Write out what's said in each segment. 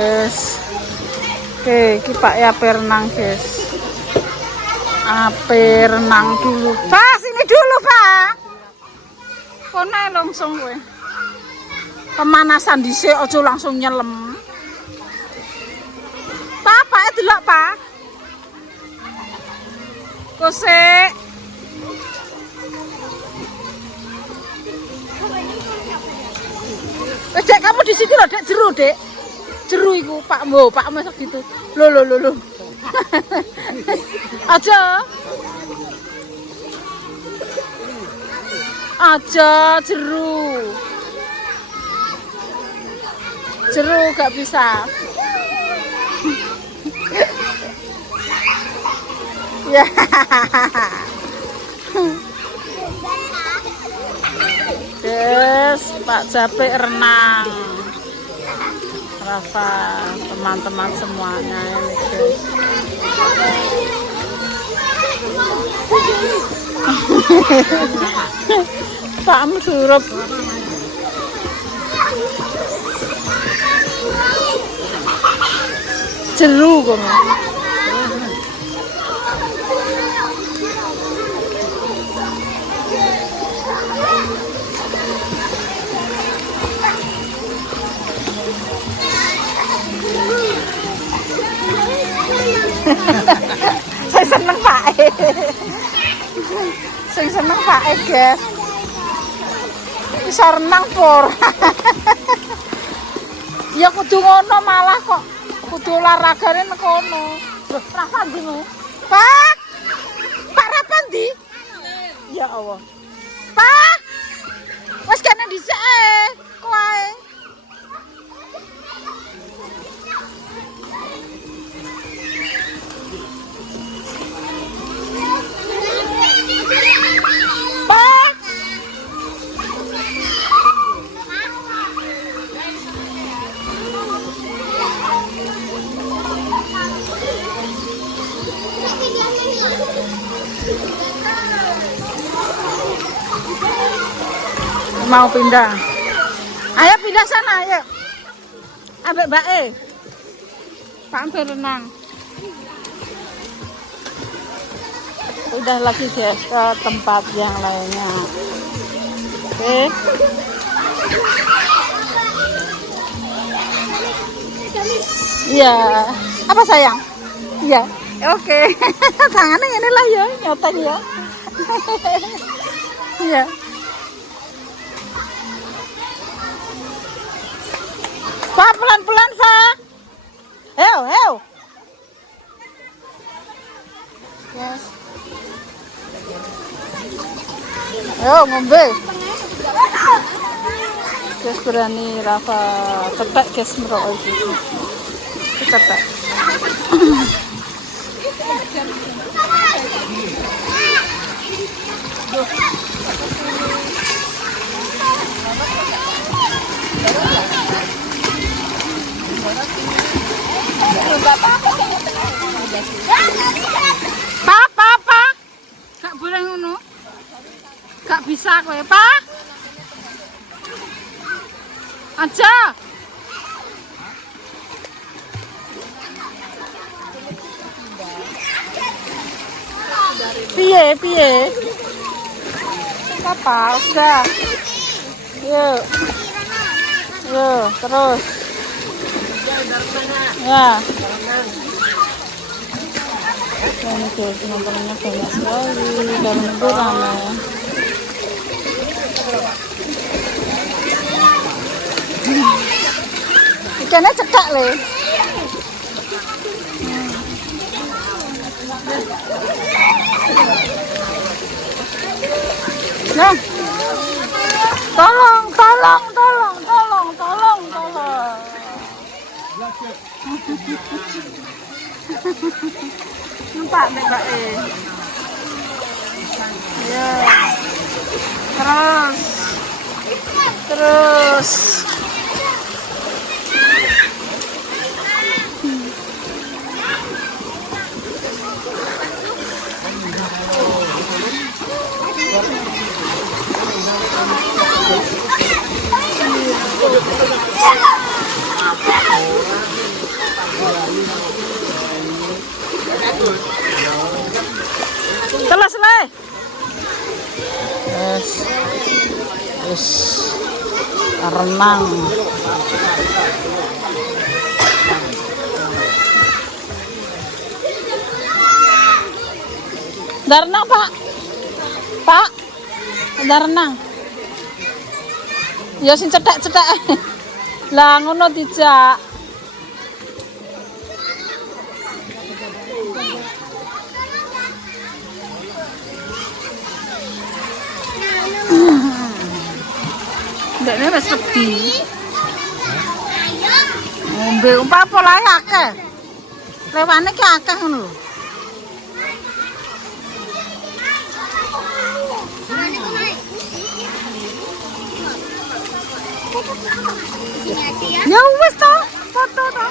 Guys, oke, kita ya perenang guys. Perenang dulu. Pak, sini dulu Pak. Kono langsung gue. Pemanasan dhisik aja langsung nyelem. Pak itu lho Pak. Kosek. Dek, kamu di situ loh, Dek, jeru, Dek. Jeru iku, Pak masak gitu. Loh. Aja jeru. Jeru gak bisa. Ya. Guys, Pak Japek renang. Rafa, teman-teman semuanya ini guys. Pak surup. Jeru kok. Saya seneng Pak. Saya seneng Pak guys. Bisa renang por. Ya kudu ngono malah kok. Kudu olahragane nang kono. Loh, Rafa ndi mu? Pak. Pak Rafa ndi? Ya Allah. Pak. Wes kene dhisik ae. Kowe. Mau pindah. Ayo pindah sana, ayo. Ambek Mbak E. Pak berenang. Udah lagi guys ke tempat yang lainnya. Oke. Iya. Apa sayang? Iya. Oke. Tangannya ini lah ya, nyoteng ya. Iya. Pak, pelan-pelan, Pak. Heo. Yes. Ayo, ngombe. Guys, berani Rafa tetek guys merokok itu. Tetek. Pak, gak boleh ngono. Gak bisa kowe, Pak. Aja. Piye? Apa? Udah. Yuk, terus. Ya. Ini tuh teman-temannya banyak sekali dan itu ramai. Ikannya cekak le. Nah, tolong. Nampak deh Mbak E. Ya. Terus. renang. Renang, Pak. Pak. Renang. Ya sing cetek-cetek. Lah ngono dijak. Ndekne wis wedi. Ngombe umpah pola akeh. Lewane ki akeh ngono lho. Ya wis to, foto to.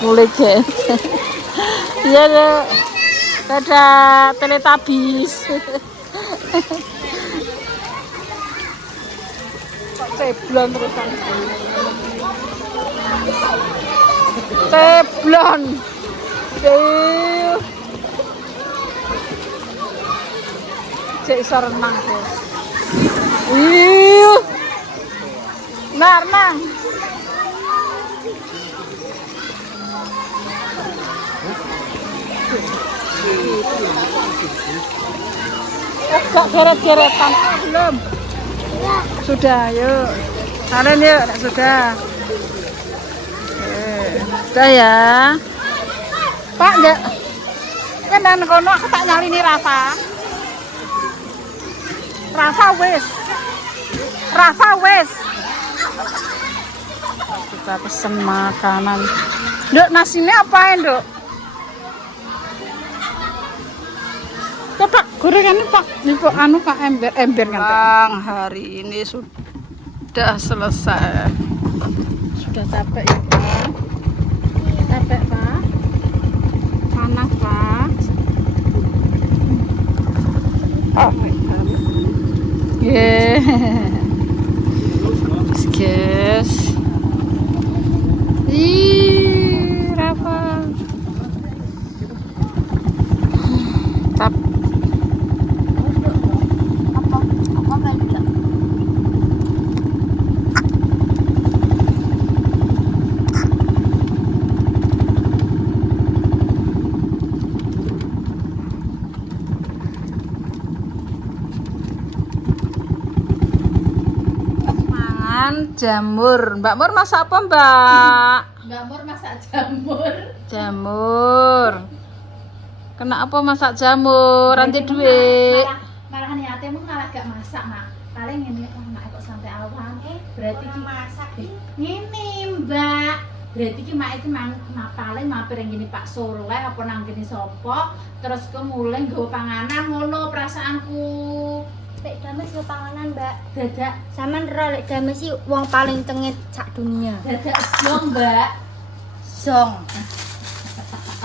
Kulit guys. Iya deh. Ada Teletubbies. Kok ceblon terusan. Ceblon. Cek iso renang guys. Renang. Gak geret-geretan belum? Sudah, yuk. Kalian yuk, sudah. Sudah ya. Pak, enggak. Kan kono aku tak nyalini Rafa. Rafa wes. Kita pesen makanan. Nduk, nasinya apain, Nduk? Pak, gorengannya Pak, niku anu Pak ember kan. Hari ini sudah selesai. Sudah capek ya Pak. Capek Pak. Panas Pak. Oh my God. Guys. Rafa. Jamur, Mbak Mur masak apa Mbak? Mbak Mur masak jamur. Jamur. Kena apa masak jamur? Nanti duit. Malah niatmu malah gak masak nak. Paling ini mak kok sampai awan. Berarti ki masak ini Mbak. Berarti ki mak itu paling mampir yang gini Pak Soleh apa nang gini sopo. Terus kemulai nggawa panganan ngono perasaanku. Lek Dames yo panganan, Mbak. Dadak Saman ro lek Dames iki wong paling tengit sak dunia. dadak zong, Mbak. Zong.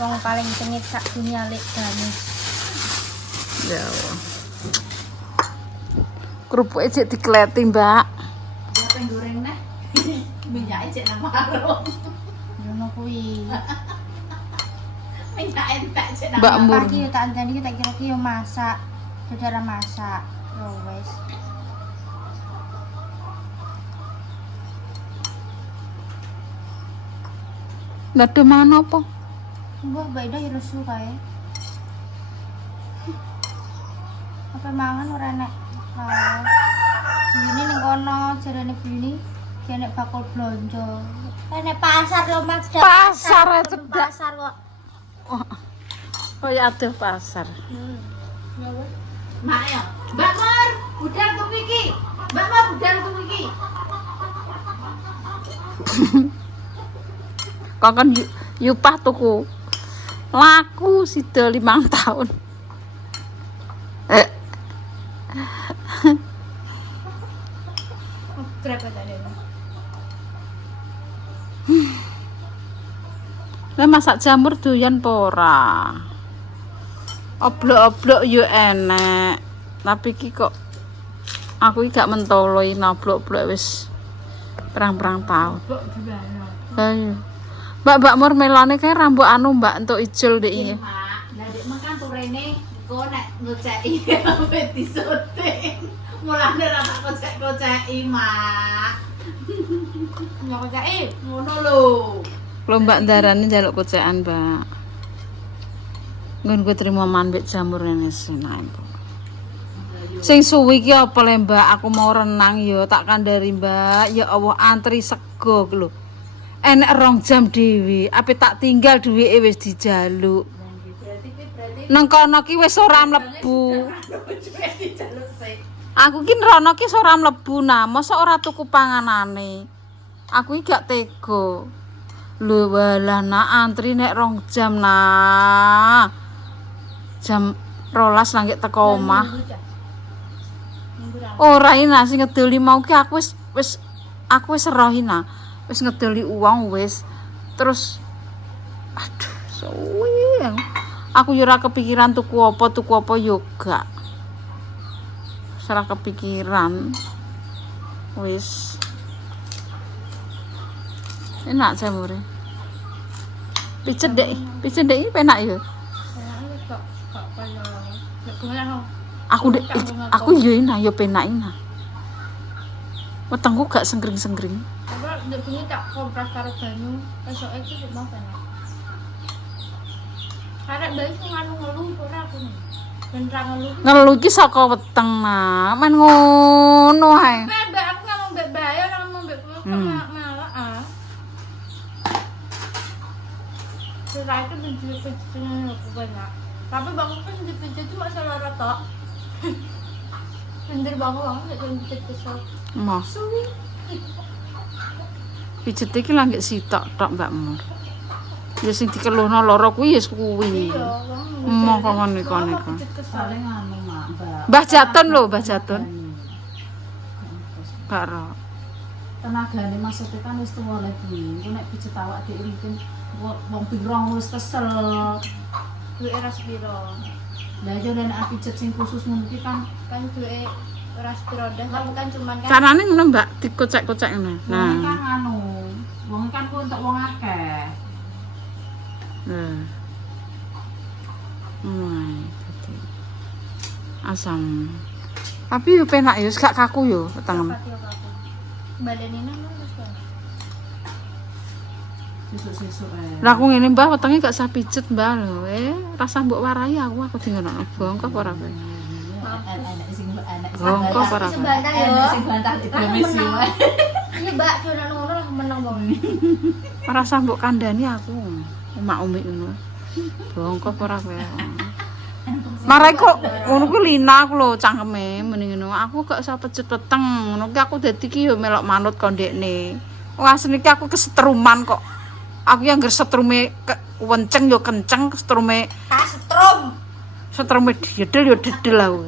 Wong paling tengit sak dunia lek Dames. Ya Allah. Kerupuknya cek dikeleti, Mbak. Siapa yang goreng neh? Minyaknya cek nang warung. Ngono kuwi. Minyak entek cek nang Mbak Mur. Pagi yo tak andani tak kira ki yo masak. Saudara masak. Yo wes. Lah ada mana apa? Mbak beda yo lesu kae. Apa mangan ora enak. Lah. Ini ning kono jarane Bini kene bakul blonjo. Nek pasar lho Mas. Pasar aja cedak. Pasar kok. Oh ya ada pasar. Mak ya. Mbak Mur, budal tuku iki. Mbak Mur, budal tuku iki. Kok kan yupah tuku. Laku sida 5 tahun. Berapa tadi? Lah masak jamur doyan pora. Oblok-oblok yo enek. Tapi iki kok Aku iki gak mentolo iki noblok-blok wis perang-perang taun. Kok gimana? Ayo. Mbak mermelane kae rambut anu Mbak entuk ijol dek iki. Mak, lah dek makan turene kok nek ngeceki sampe disoting. Mulane ra tak kocek-koceki, Mak. Nyok koceki. Ngono lho. Lho Mbak ndarane njaluk kocekan, Mbak. Nggon ku trimo manbek jamur ngene senae. Sing suwi ki apa le Mbak? Aku mau renang ya tak kandhari Mbak. Ya Allah antri sego lho. Enek 2 jam dhewe, ape tak tinggal duwike wis dijaluk. Nang kono ki wis ora mlebu. Aku ki rono ki ora mlebu nah, mosok ora tuku panganane. Aku iki gak tega. Lho walah nak antri nek 2 jam nah. Jam 12 langit teko omah. Ora ina sing ngedoli mau ki aku wis rohina. Wis ngedoli uang wis. Terus aduh suwi. Aku yo ora kepikiran tuku apa yo gak. Ora kepikiran. Wis. Enak jamure. Pijet dek ini penak ya. Aku yo enak yo penak enak. Wetengku gak senggring-senggring. Apa ndek bengi tak kompres karo banyu, esoke iki mau penak. Karek bayi sing anu ngeluh ora aku nih. Ben ra ngeluh. Ngeluh iki saka weteng nah, men ngono ae. Mbak aku ngomong mbek bayi ora ngomong mbek malah ah. Sudah itu benci-bencinya aku banyak. Tapi bangku kan dipijit cuma selera tok. Bener bangku nggak pijit kesel. Mah, Suwi. pijet iki lagi sitok tok Mbakmu. Ya sing dikeluhno lara kuwi ya kuwi. Iya, Mah kok ngene-ngene. pijit kesel. Paling anu Mak, Mbak. Mbah Jatun lho, Mbah Jatun. Gak ro. Tenagane maksudnya kan wis tuwa lek kuwi. Engko nek pijet awak dhewe mungkin wong pirang wis kesel. Duwe era sepiro. Lah yo nek pijet sing khusus ngono ki kan Duwe era sepiro dah, tapi kan cuman kan Carane ngono Mbak, dikocek-kocek ngono. wong kan Nah. anu, wong kan ku untuk wong akeh. Nah. Dadi asam. Tapi yo penak yo, gak kaku yo wetengem. pati apa. Badannya nang wis kan. Sesuk-sesuk ae. Lah aku ngene Mbah wetenge gak sah pijet Mbah lho. Rasa mbok warai aku dingono bongkok ora kowe. Anak sing Bongkok ora kowe. Sebentar yo. Anak sing bantah didemis yo. Iya, Mbak, dolan ngono lah menang wong. Ora sah mbok kandhani aku. Omak umik ngono. Bongkok ora kowe. Marai kok ngono ku lina aku lho cangkeme mending ngono. Aku gak usah pejet weteng. Ngono ki aku dadi ki yo melok manut kondekne. Wah asline ki aku kesetruman kok. Aku yang ngger setrume kenceng yo kenceng, setrume Tak setrum. setrume dedel yo dedel aku.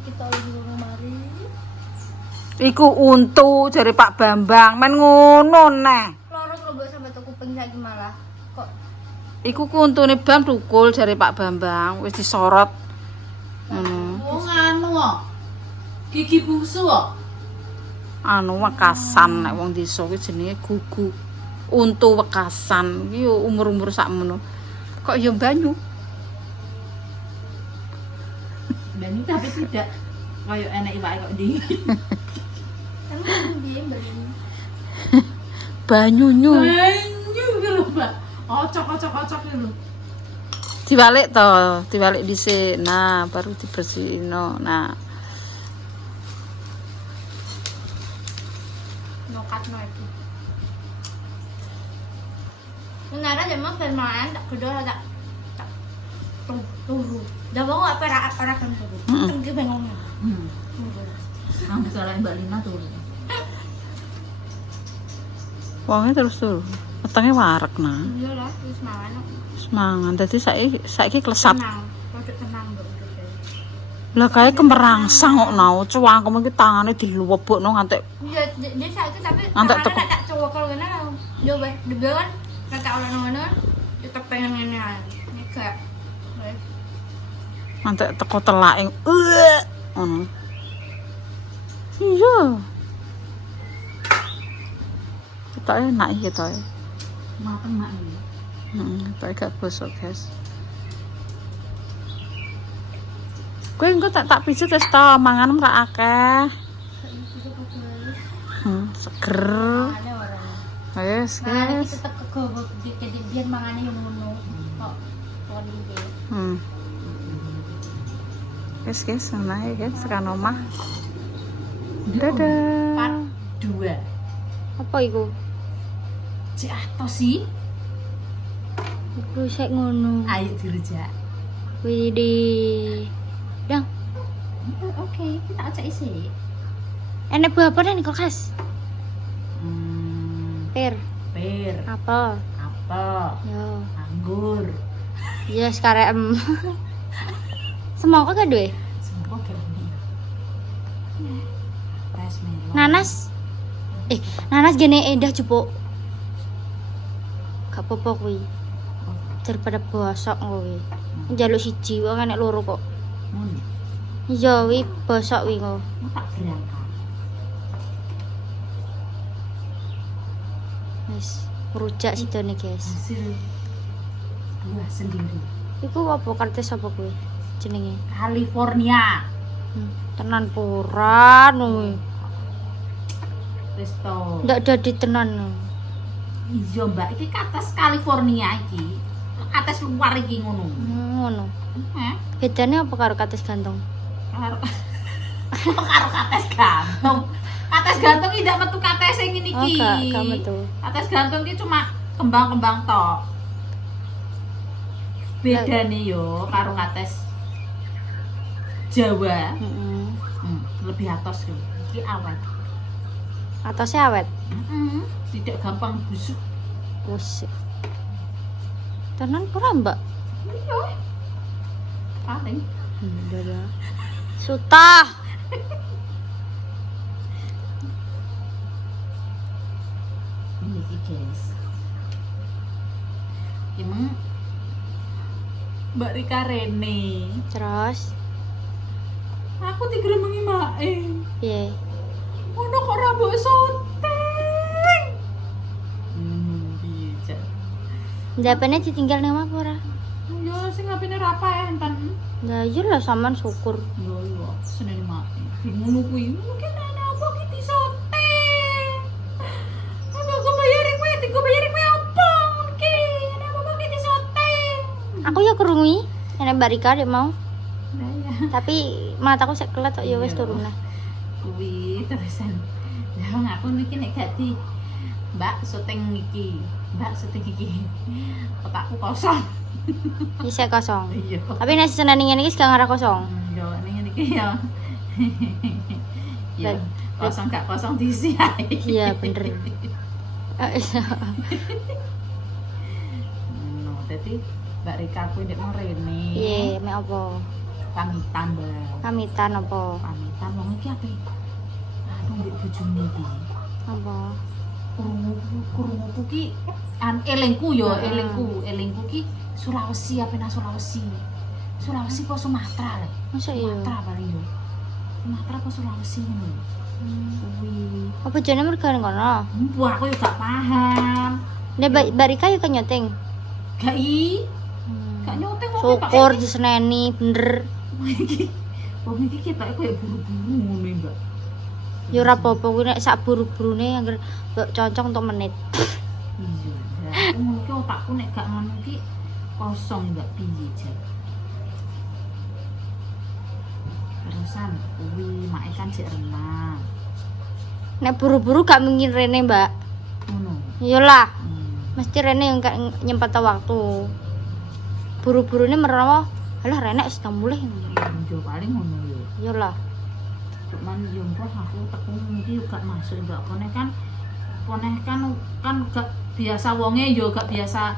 Kita lagi mari. Iku untu jare Pak Bambang, men ngono neh. Loro kalau sampai tuku kuping saiki malah. Kok Iku ku untune Bam tukul jare Pak Bambang, wis disorot. Ngono. Wong anu kok. Gigi bungsu kok. Anu wekasan nek wong desa kuwi jenenge gugu. Untu wekasan iki yo umur-umur sakmono. Kok yo banyu. Banyu tapi tidak kayak enak iwake kok ndi. emang dia beli. Banyunyu. Banyu iki lho, Mbak. Ocok lho. Dibalik dhisik. Nah, baru dibersihino. Nah, Nokat iki. Menara jaman permaan tak kedua tak turu. Dah mau apa kan turu. Tengge bengongnya. Nang disalahin Mbak Lina tuh. wonge terus turu. Wetenge wareg nah. Iya lah, wis mangan. Semangan. Dadi saiki klesat. Tenang, rodok tenang mbok. Lah kae kemerangsang kok nau, cuangkem iki tangane diluwebokno ngantek Iya, dia saiki tapi Antek tangannya teko. tak cowokal kene. Yo weh, debelan kata orang ngono. Tetep pengen ngene ae. Nek gak. Wes. ngantek teko telake. Iya. Kita enak kita. Mateng mak iki. Tapi gak bosok, guys. Kowe engko tak pijet wis to, mangan ora akeh. Seger. Mangane ora. Wes, Mangane guys. iki tetep kegowo jadi biar mangane yo ngono. Kok kon iki. Guys, nah ya guys, sekarang omah. Part Dadah. 2. Apa iku? Cek atos sih. Iku sik ngono. Ayo direjak. Widih. Dang, Oke, kita acak isi. enek buah apa nih kulkas? Pir, Pir, apel, apel, yo, anggur. iya sekarang semangka gak duwe? Semua gini. Res melon. Nanas? Nanas gini endah jupuk. Gak apa-apa kuwi. Daripada bosok kuwi. Njaluk siji kok enek loro kok. Iya wi bosok wi kok. Tak berangkat. Wis rujak sidone, guys. Hasil buah sendiri. Iku apa kartes apa kuwi jenenge? California. Tenan puran kuwi. Resto. Ndak dadi tenan. Iya mbak, iki kates California iki. Kates luar iki ngono. Ngono. Heh. Bedane apa karo kates gantung? Karo kates gantung. Kates gantung iki ndak metu kates sing ngene iki. Gak metu. Kates gantung iki cuma kembang-kembang tok. Bedane yo karo kates Jawa. Lebih atos iki. Iki awet. Atose awet. Tidak gampang busuk. Busuk. Tenan pura mbak? Iya. Paling. Dadah. Sutah. Ini iki guys. Emang Mbak Rika Rene. Terus Aku digremengi mae. piye? Ono kok rambut sonteng. Iya. Ndapene ditinggal nang apa ora? Yo sing ngapine ra apa enten. Lah iya lah sampean syukur. Yo yo seneng mae. Bingung kuwi. Mungkin ana apa ki disonteng. Aku bayarin kowe apa ki? Ana apa ki disonteng. Aku ya kerungi enek Mbak Rika dek mau. Nah ya. Tapi mataku sek kelet kok ya wis turun lah. Kuwi terusan. Lah aku mikir nek gak di Mbak syuting iki. Mbak syuting iki. Otakku kosong. Isek kosong. Iya. Tapi nek seneni ngene iki gak ngarah kosong. Yo ning ngene iki ya. Ya, kosong gak kosong diisi ae. Iya bener. No, dadi Mbak Rika kuwi ndek mau rene. Piye, mek apa? Pamitan, Mbak. Pamitan apa? Pamitan wong iki ape? Aduh mbek bojone iki. Apa? Kurunguku ki elingku yo, elingku ki Sulawesi apa nang Sulawesi. Sulawesi apa Sumatera le. Masa iya? Sumatera paling yo. Sumatera apa Sulawesi ngono. Kuwi. Apa jane mergo nang kono? Wah, aku yo gak paham. Nek Mbak Rika yo kan nyoteng. Gak gak nyoteng kok. Syukur diseneni bener. Wong iki ketoke koyo buru-buru ngono, Mbak. Ya ora apa-apa kuwi nek sak buru-burune anggere mbok concong untuk menit. Iya. Aku ngono ki otakku nek gak ngono ki kosong Mbak piye jan. Terusan kuwi mak kan jek renang. Nek buru-buru gak mungkin rene, Mbak. Ngono. Iyalah, mesti rene yang gak nyempet waktu. Buru-burune merono, alah rene wis tau mulih. Yo paling ngono yo. Iyalah. Cuman yo mbah aku teku iki gak masuk Mbak poneh kan gak biasa wonge yo gak biasa.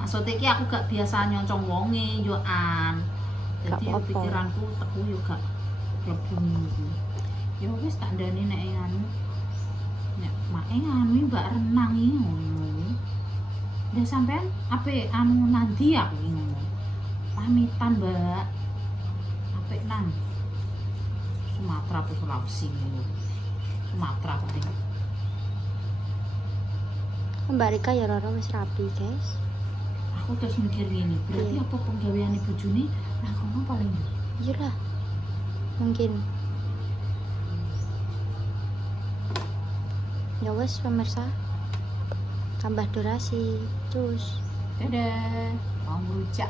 Maksudnya iki aku gak biasa nyoncong wonge yo an. Jadi Gak apa-apa. pikiranku teku yo gak mlebu iki. Yo wis tak ndani nek anu. Nek make anu Mbak renang iki ngono. Lah sampean ape anu nanti aku ngono. Pamitan Mbak. Apik nang. Sumatera apa Sulawesi ngono. Sumatera penting. Mbak Rika ya Roro wis rapi, guys. Aku terus mikir gini, berarti Iya. apa penggaweane bojone nang kono paling yo. Iya lah. Mungkin. Ya wes pemirsa. Tambah durasi. Cus. Dadah. Mau ngerujak.